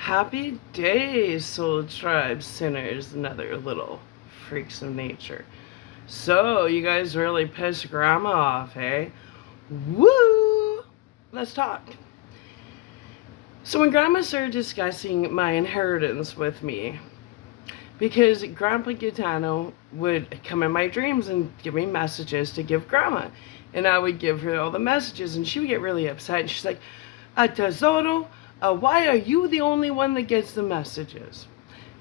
Happy day, Soul Tribe sinners and other little freaks of nature. So, you guys really pissed Grandma off, eh? Woo! Let's talk. So, when Grandma started discussing my inheritance with me, because Grandpa Gaetano would come in my dreams and give me messages to give Grandma. And I would give her all the messages, and she would get really upset. And she's like, Tesoro, why are you the only one that gets the messages?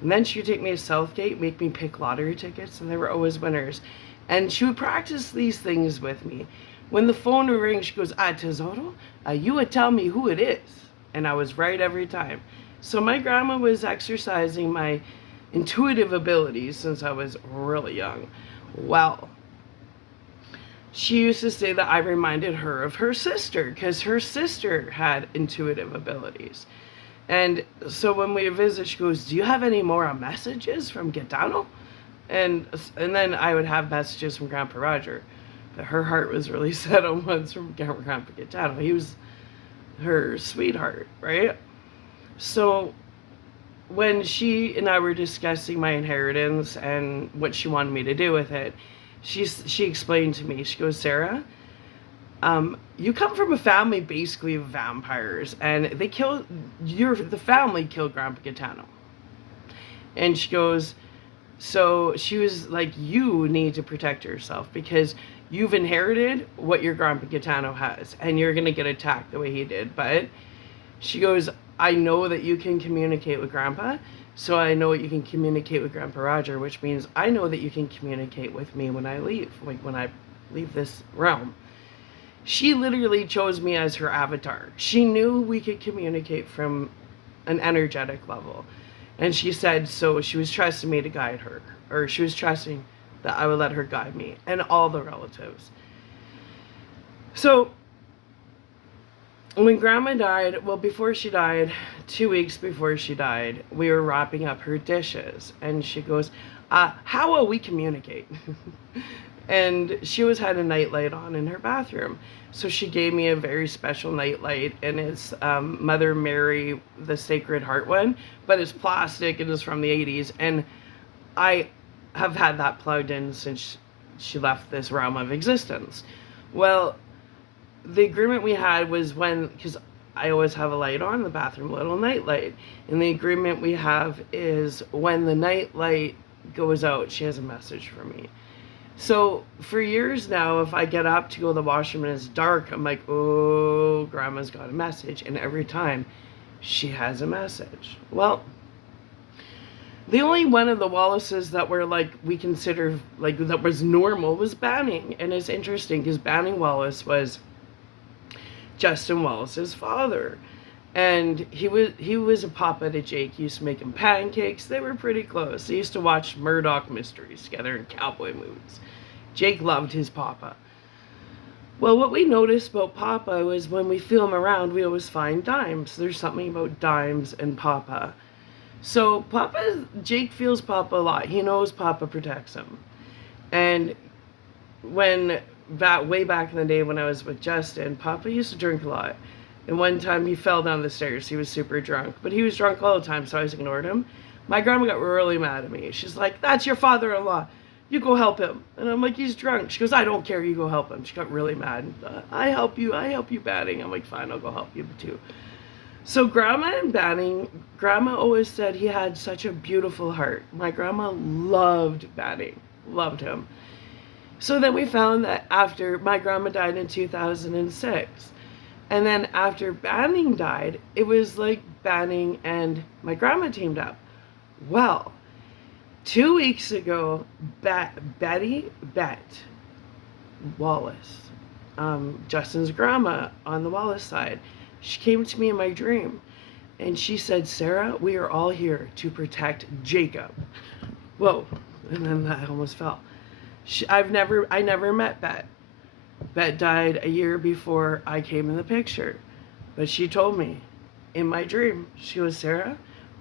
And then she would take me to Southgate, make me pick lottery tickets, and they were always winners. And she would practice these things with me. When the phone would ring, she goes, Tesoro, you would tell me who it is. And I was right every time. So my grandma was exercising my intuitive abilities since I was really young. Well, she used to say that I reminded her of her sister because her sister had intuitive abilities. And so when we visit, she goes, do you have any more messages from Gaetano? And then I would have messages from Grandpa Roger. But her heart was really set on ones from Grandpa Gaetano. He was her sweetheart, right? So when she and I were discussing my inheritance and what she wanted me to do with it, she explained to me, she goes, Sarah, you come from a family basically of vampires, and the family killed Grandpa Gaetano. And she goes, so she was like, you need to protect yourself because you've inherited what your Grandpa Gaetano has, and you're going to get attacked the way he did. But she goes, I know that you can communicate with Grandpa, so I know you can communicate with Grandpa Roger, which means I know that you can communicate with me when I leave, like when I leave this realm. She literally chose me as her avatar. She knew we could communicate from an energetic level. And she said, so she was trusting me to guide her, or she was trusting that I would let her guide me and all the relatives. So when Grandma died, well, before she died, 2 weeks before she died, we were wrapping up her dishes. And she goes, how will we communicate? And she always had a nightlight on in her bathroom. So she gave me a very special nightlight, and it's Mother Mary, the Sacred Heart one, but it's plastic and it's from the 80s. And I have had that plugged in since she left this realm of existence. Well, the agreement we had was because I always have a light on in the bathroom, a little night light. And the agreement we have is when the night light goes out, she has a message for me. So for years now, if I get up to go to the washroom and it's dark, I'm like, oh, Grandma's got a message. And every time she has a message. Well, the only one of the Wallaces that were like, we consider like that was normal was Banning. And it's interesting because Banning Wallace was Justin Wallace's father. And he was a papa to Jake. He used to make him pancakes. They were pretty close. They used to watch Murdoch mysteries together in cowboy movies. Jake loved his papa. Well, what we noticed about Papa was when we film around, we always find dimes. There's something about dimes and Papa. So Jake feels Papa a lot. He knows Papa protects him. And way back in the day when I was with Justin, Papa used to drink a lot. And one time he fell down the stairs. He was super drunk. But he was drunk all the time, so I just ignored him. My grandma got really mad at me. She's like, that's your father-in-law. You go help him. And I'm like, he's drunk. She goes, I don't care. You go help him. She got really mad. I help you, Banning. I'm like, fine, I'll go help you too. So Grandma and Banning, Grandma always said he had such a beautiful heart. My grandma loved Banning, loved him. So then we found that after my grandma died in 2006, and then after Banning died, it was like Banning and my grandma teamed up. Well, 2 weeks ago, Betty Wallace, Justin's grandma on the Wallace side, she came to me in my dream and she said, Sarah, we are all here to protect Jacob. Whoa, and then I almost fell. I never met Bet. Bet died a year before I came in the picture. But she told me in my dream, she goes, Sarah,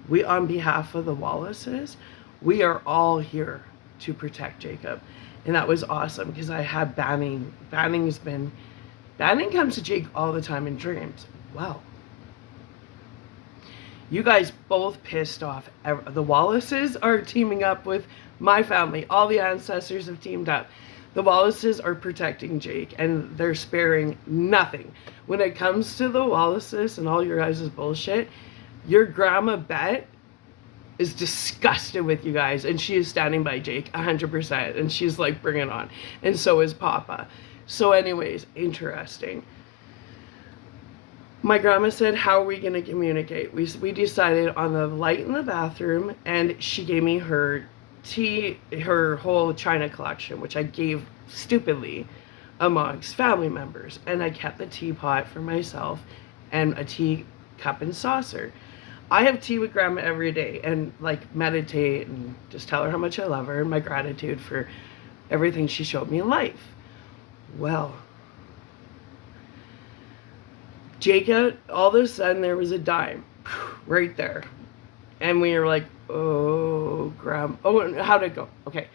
we, on behalf of the Wallaces, we are all here to protect Jacob. And that was awesome because I had Banning. Banning comes to Jake all the time in dreams. Wow. You guys both pissed off. The Wallaces are teaming up with my family. All the ancestors have teamed up. The Wallaces are protecting Jake, and they're sparing nothing. When it comes to the Wallaces and all your guys' bullshit, your grandma Bet is disgusted with you guys, and she is standing by Jake 100%, and she's like, bring it on. And so is Papa. So anyways, interesting. My grandma said, how are we going to communicate? We decided on the light in the bathroom, and she gave me her tea, her whole china collection, which I gave stupidly amongst family members. And I kept the teapot for myself and a tea cup and saucer. I have tea with grandma every day and like meditate and just tell her how much I love her and my gratitude for everything she showed me in life. Well, Jacob, all of a sudden there was a dime right there. And we were like, oh, grandma. Oh, how'd it go? Okay.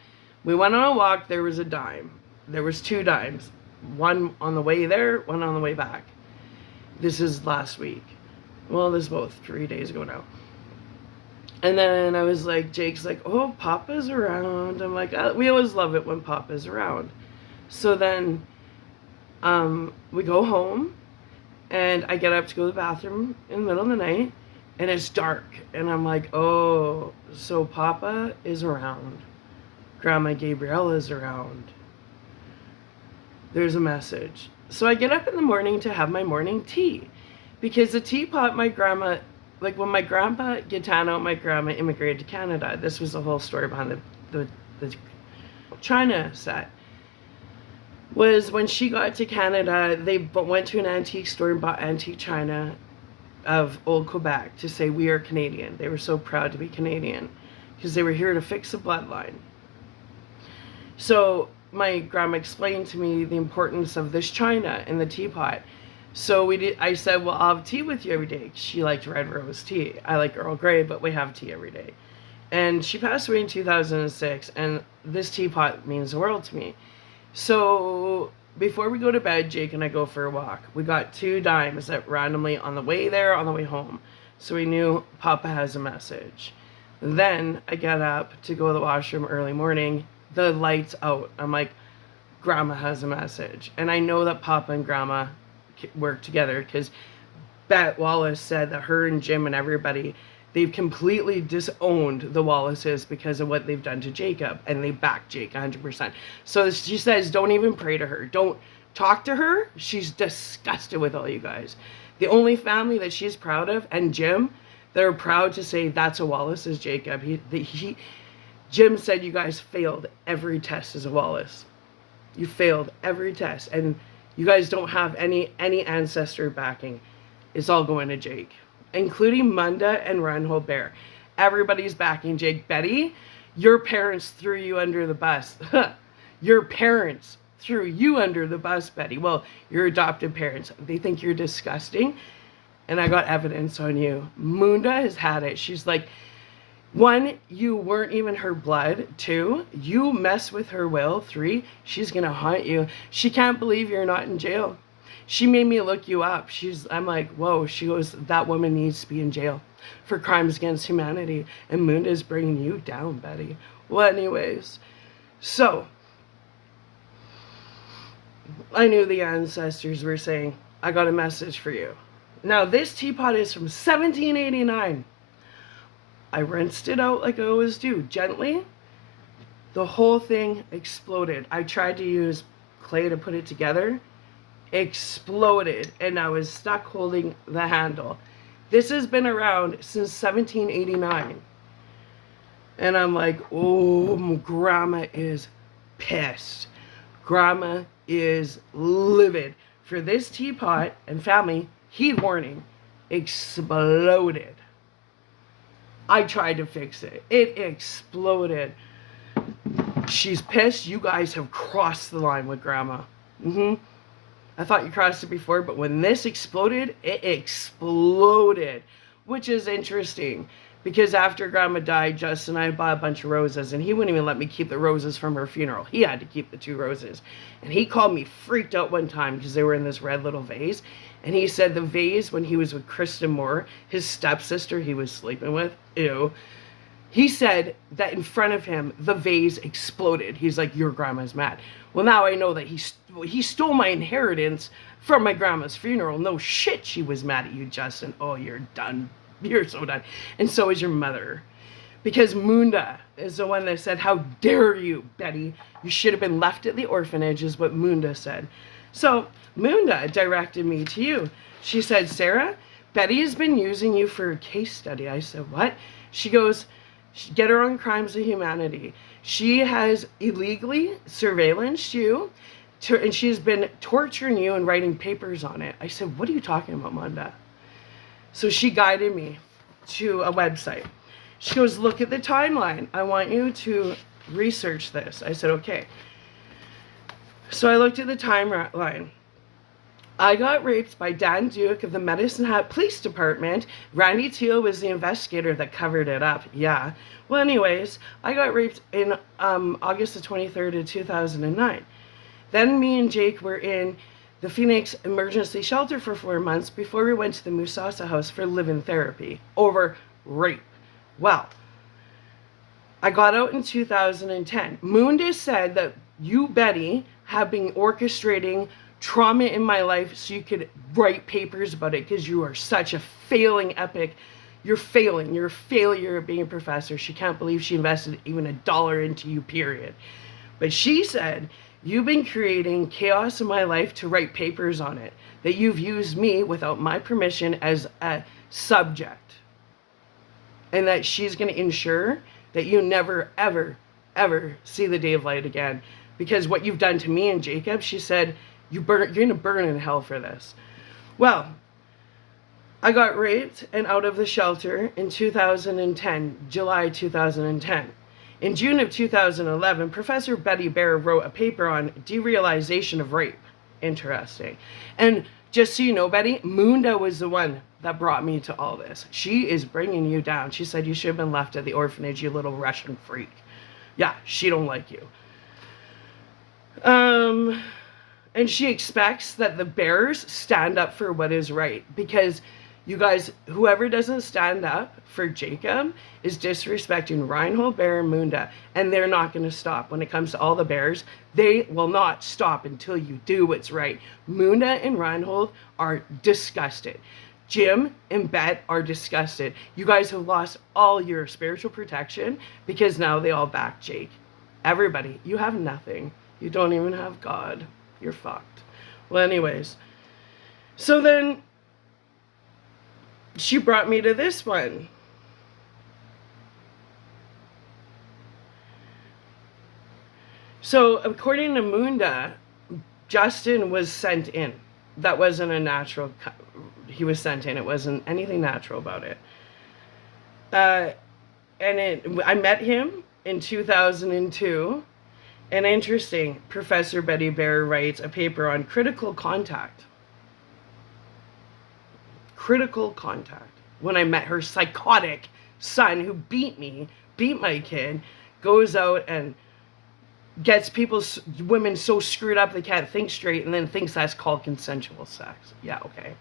We went on a walk. There was a dime. There was 2 dimes. One on the way there, one on the way back. This is last week. Well, this is both 3 days ago now. And then I was like, Jake's like, oh, Papa's around. I'm like, we always love it when Papa's around. So then we go home, and I get up to go to the bathroom in the middle of the night, and it's dark. And I'm like, oh, so Papa is around. Grandma Gabriella's around. There's a message. So I get up in the morning to have my morning tea. Because the teapot, my grandma, like when my grandpa Gaetano, my grandma immigrated to Canada, this was the whole story behind the China set, was when she got to Canada, they went to an antique store and bought antique china of old Quebec to say, we are Canadian. They were so proud to be Canadian because they were here to fix the bloodline. So my grandma explained to me the importance of this china in the teapot. So I said, well, I'll have tea with you every day. She liked red rose tea. I like Earl Grey, but we have tea every day. And she passed away in 2006, and this teapot means the world to me. So before we go to bed, Jake and I go for a walk. We got 2 dimes that randomly on the way there, on the way home. So we knew Papa has a message. Then I get up to go to the washroom early morning. The light's out. I'm like, Grandma has a message. And I know that Papa and Grandma work together because Bet Wallace said that her and Jim and everybody, they've completely disowned the Wallaces because of what they've done to Jacob, and they back Jake 100%. So she says, don't even pray to her. Don't talk to her. She's disgusted with all you guys. The only family that she's proud of, and Jim, they're proud to say that's a Wallace, is Jacob. Jim said you guys failed every test as a Wallace. You failed every test, and you guys don't have any ancestor backing. It's all going to Jake, including Munda and Reinhold Bear. Everybody's backing Jake. Betty, your parents threw you under the bus. Your parents threw you under the bus, Betty. Well, your adopted parents. They think you're disgusting, and I got evidence on you. Munda has had it. She's like, 1, you weren't even her blood. 2, you mess with her will. 3, she's gonna haunt you. She can't believe you're not in jail. She made me look you up. I'm like, whoa. She goes, that woman needs to be in jail for crimes against humanity. And Munda is bringing you down, Betty. Well, anyways, so I knew the ancestors were saying, I got a message for you. Now, this teapot is from 1789. I rinsed it out like I always do, gently. The whole thing exploded. I tried to use clay to put it together. Exploded, and I was stuck holding the handle. This has been around since 1789. And I'm like, oh, Grandma is pissed. Grandma is livid. For this teapot and family, heat warning, exploded. I tried to fix it. It exploded. She's pissed. You guys have crossed the line with Grandma. I thought you crossed it before, but when this exploded, it exploded. Which is interesting, because after Grandma died, Justin and I bought a bunch of roses, and he wouldn't even let me keep the roses from her funeral. He had to keep the 2 roses. And he called me freaked out one time because they were in this red little vase. And he said the vase, when he was with Kristen Moore, his stepsister he was sleeping with, ew, he said that in front of him, the vase exploded. He's like, your grandma's mad. Well, now I know that he stole my inheritance from my grandma's funeral. No shit, she was mad at you, Justin. Oh, you're done. You're so done. And so is your mother. Because Munda is the one that said, how dare you, Betty? You should have been left at the orphanage, is what Munda said. So Munda directed me to you. She said, Sarah, Betty has been using you for a case study. I said, what? She goes, get her on crimes of humanity. She has illegally surveillanced you, and she's been torturing you and writing papers on it. I said, what are you talking about, Munda? So she guided me to a website. She goes, look at the timeline. I want you to research this. I said, okay. So I looked at the timeline. I got raped by Dan Duke of the Medicine Hat Police Department. Randy Teal was the investigator that covered it up. Yeah. Well, anyways, I got raped in August the 23rd of 2009. Then me and Jake were in the Phoenix Emergency Shelter for 4 months before we went to the Musasa House for live-in therapy over rape. Well, I got out in 2010. Munda said that you, Betty, have been orchestrating trauma in my life so you could write papers about it because you are such a failing epic. You're failing. You're a failure at being a professor. She can't believe she invested even $1 into you, period. But she said, you've been creating chaos in my life to write papers on it, that you've used me without my permission as a subject. And that she's going to ensure that you never, ever, ever see the day of light again. Because what you've done to me and Jacob, she said, you're going to burn in hell for this. Well, I got raped and out of the shelter in 2010, July 2010. In June of 2011, Professor Betty Baer wrote a paper on derealization of rape. Interesting. And just so you know, Betty, Munda was the one that brought me to all this. She is bringing you down. She said you should have been left at the orphanage, you little Russian freak. Yeah, she don't like you. And she expects that the Bears stand up for what is right. Because you guys, whoever doesn't stand up for Jacob is disrespecting Reinhold, Bear, and Munda. And they're not going to stop. When it comes to all the Bears, they will not stop until you do what's right. Munda and Reinhold are disgusted. Jim and Bet are disgusted. You guys have lost all your spiritual protection because now they all back Jake. Everybody, you have nothing. You don't even have God. You're fucked. Well, anyways. So then she brought me to this one. So according to Munda, Justin was sent in. That wasn't a natural, he was sent in. It wasn't anything natural about it. I met him in 2002. And interesting, Professor Betty Baer writes a paper on critical contact. Critical contact. When I met her psychotic son who beat my kid, goes out and gets women so screwed up they can't think straight and then thinks that's called consensual sex. Yeah, okay.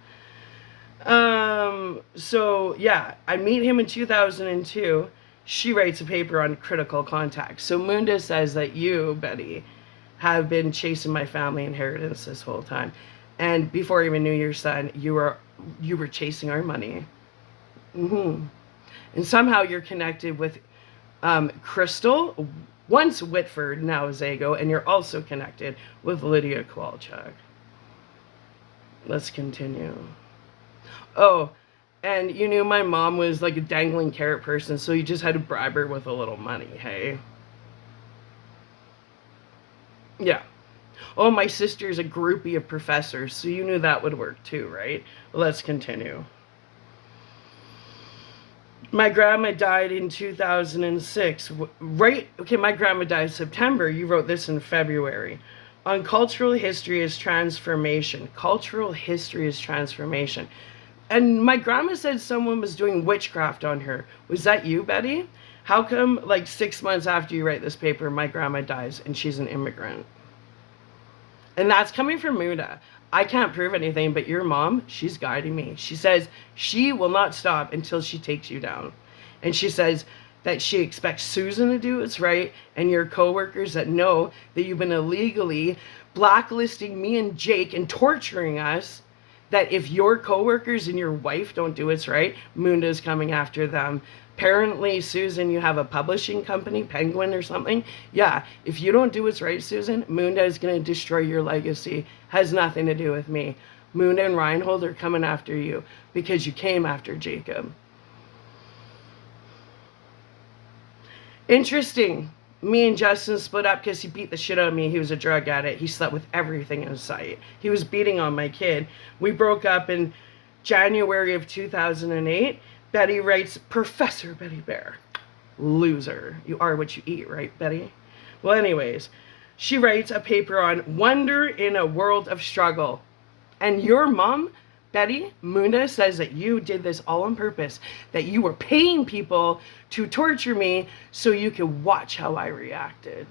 So yeah, I meet him in 2002. She writes a paper on critical contact. So Munda says that you, Betty, have been chasing my family inheritance this whole time. And before I even knew your son, you were chasing our money. And somehow you're connected with Crystal, once Whitford, now Zago, and you're also connected with Lydia Kowalchuk. Let's continue. Oh, and you knew my mom was like a dangling carrot person, so you just had to bribe her with a little money, hey? Yeah. Oh, my sister's a groupie of professors, so you knew that would work too, right? Let's continue. My grandma died in 2006. Right? Okay, my grandma died in September. You wrote this in February. On cultural history is transformation. Cultural history is transformation. And my grandma said someone was doing witchcraft on her. Was that you, Betty? How come, like 6 months after you write this paper, my grandma dies and she's an immigrant? And that's coming from Munda. I can't prove anything, but your mom, she's guiding me. She says she will not stop until she takes you down. And she says that she expects Susan to do what's right, and your coworkers that know that you've been illegally blacklisting me and Jake and torturing us, that if your coworkers and your wife don't do what's right, Munda is coming after them. Apparently, Susan, you have a publishing company, Penguin or something. Yeah, if you don't do what's right, Susan, Munda is going to destroy your legacy. Has nothing to do with me. Munda and Reinhold are coming after you because you came after Jacob. Interesting. Me and Justin split up because he beat the shit out of me. He was a drug addict. He slept with everything in sight. He was beating on my kid. We broke up in January of 2008. Betty writes, Professor Betty Bear. Loser. You are what you eat, right, Betty? Well, anyways, she writes a paper on Wonder in a World of Struggle. And your mom, Betty, Munda, says that you did this all on purpose, that you were paying people to torture me so you could watch how I reacted.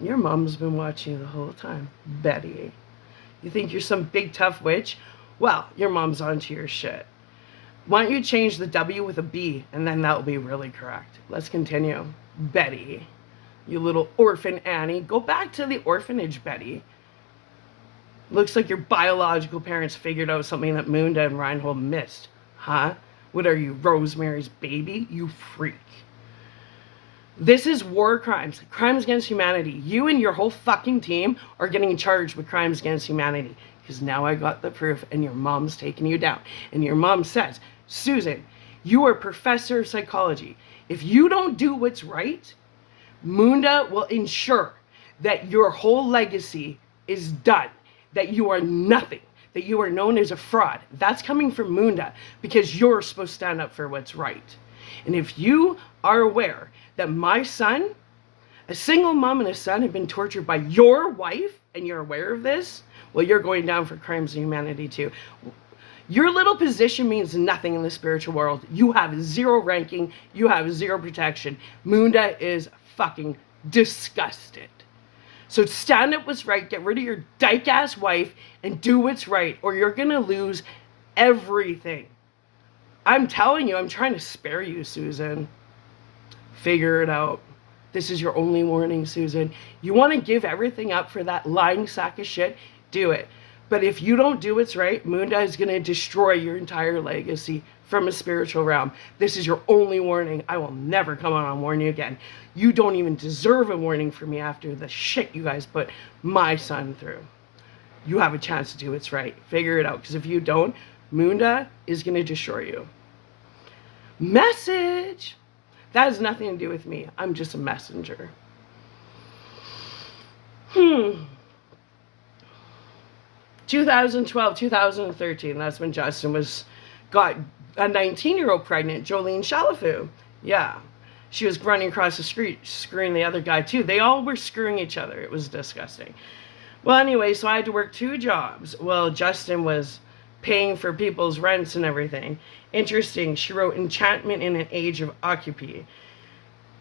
Your mom's been watching the whole time, Betty. You think you're some big tough witch? Well, your mom's onto your shit. Why don't you change the W with a B, and then that'll be really correct. Let's continue. Betty, you little orphan Annie. Go back to the orphanage, Betty. Looks like your biological parents figured out something that Munda and Reinhold missed. Huh? What are you, Rosemary's baby? You freak. This is war crimes. Crimes against humanity. You and your whole fucking team are getting charged with crimes against humanity. Because now I got the proof and your mom's taking you down. And your mom says, Susan, you are a professor of psychology. If you don't do what's right, Munda will ensure that your whole legacy is done. That you are nothing, that you are known as a fraud. That's coming from Munda because you're supposed to stand up for what's right. And if you are aware that my son, a single mom and a son, have been tortured by your wife, and you're aware of this, well, you're going down for crimes of humanity too. Your little position means nothing in the spiritual world. You have zero ranking. You have zero protection. Munda is fucking disgusted. So stand up what's right, get rid of your dyke-ass wife, and do what's right, or you're going to lose everything. I'm telling you, I'm trying to spare you, Susan. Figure it out. This is your only warning, Susan. You want to give everything up for that lying sack of shit? Do it. But if you don't do what's right, Munda is going to destroy your entire legacy from a spiritual realm. This is your only warning. I will never come on and warn you again. You don't even deserve a warning from me after the shit you guys put my son through. You have a chance to do what's right. Figure it out. Because if you don't, Munda is going to destroy you. Message! That has nothing to do with me. I'm just a messenger. 2012, 2013, that's when Justin got a 19-year-old pregnant, Jolene Chalafu. Yeah. She was running across the street, screwing the other guy too. They all were screwing each other. It was disgusting. Well, anyway, so I had to work 2 jobs. Well, Justin was paying for people's rents and everything. Interesting. She wrote Enchantment in an Age of Occupy.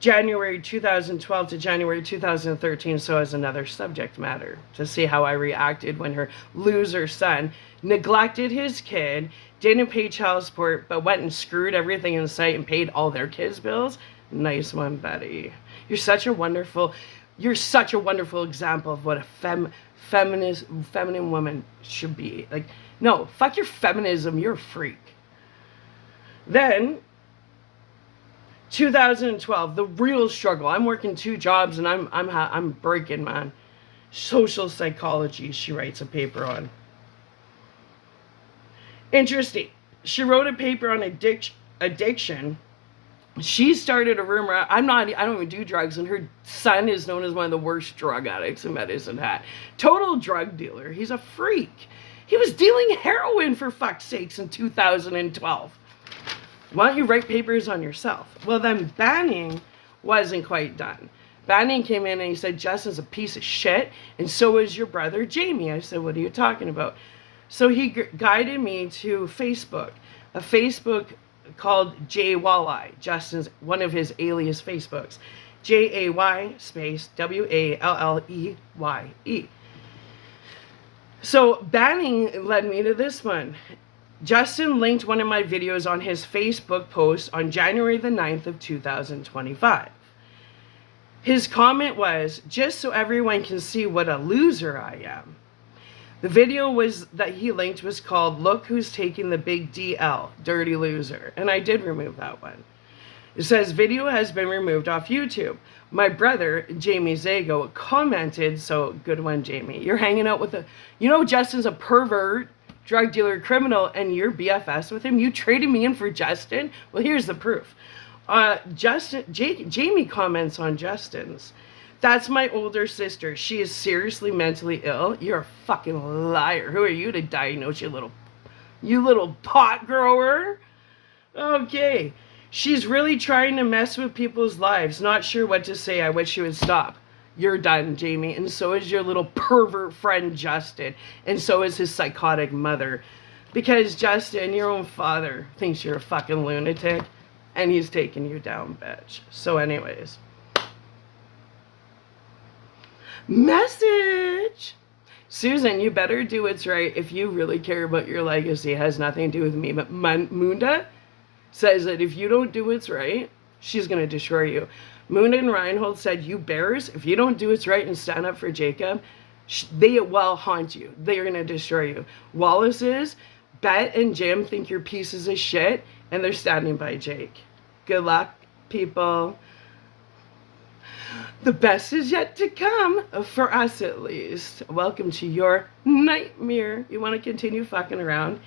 January 2012 to January 2013, so as another subject matter, to see how I reacted when her loser son neglected his kid, didn't pay child support, but went and screwed everything in sight and paid all their kids' bills. Nice one, Betty. You're such a wonderful example of what a feminine woman should be. Like, no, fuck your feminism, you're a freak. Then 2012, the real struggle. I'm working 2 jobs and I'm breaking, man. Social psychology, she writes a paper on. Interesting. She wrote a paper on addiction. She started a rumor. I don't even do drugs, and her son is known as one of the worst drug addicts in Medicine Hat. Total drug dealer. He's a freak. He was dealing heroin, for fuck's sakes, in 2012. Why don't you write papers on yourself? Well, then Banning wasn't quite done. Banning came in and he said, Justin's a piece of shit, and so is your brother Jamie. I said, what are you talking about? So he guided me to Facebook, a Facebook called Jay Walleye, Justin's, one of his alias Facebooks. Jay space WALLEYE. So banning led me to this one. Justin linked one of my videos on his Facebook post on January the 9th of 2025. His comment was, just so everyone can see what a loser I am. The video that he linked was called Look Who's Taking the Big DL, Dirty Loser. And I did remove that one. It says video has been removed off YouTube. My brother, Jamie Zago, commented, so good one, Jamie. You're hanging out with Justin's a pervert, drug dealer, criminal, and you're BFS with him. You traded me in for Justin? Well, here's the proof. Jamie comments on Justin's. That's my older sister. She is seriously mentally ill. You're a fucking liar. Who are you to diagnose, you little pot grower? Okay. She's really trying to mess with people's lives. Not sure what to say. I wish you would stop. You're done, Jamie. And so is your little pervert friend, Justin. And so is his psychotic mother. Because Justin, your own father, thinks you're a fucking lunatic. And he's taking you down, bitch. So anyways. Message! Susan, you better do what's right if you really care about your legacy. It has nothing to do with me. But Munda says that if you don't do what's right, she's going to destroy you. Munda and Reinhold said, you bears, if you don't do what's right and stand up for Jacob, they will haunt you. They are going to destroy you. Wallace's, Bet and Jim think you're pieces of shit, and they're standing by Jake. Good luck, people. The best is yet to come, for us at least. Welcome to your nightmare. You want to continue fucking around?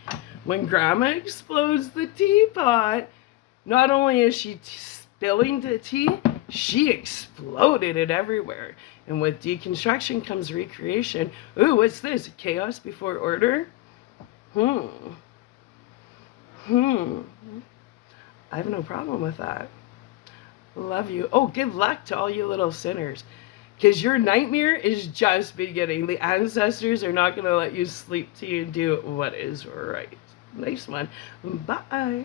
When Grandma explodes the teapot, not only is she spilling the tea, she exploded it everywhere. And with deconstruction comes recreation. Ooh, what's this? Chaos before order? I have no problem with that. Love you. Oh, good luck to all you little sinners. Because your nightmare is just beginning. The ancestors are not going to let you sleep till you do what is right. Nice one. Bye.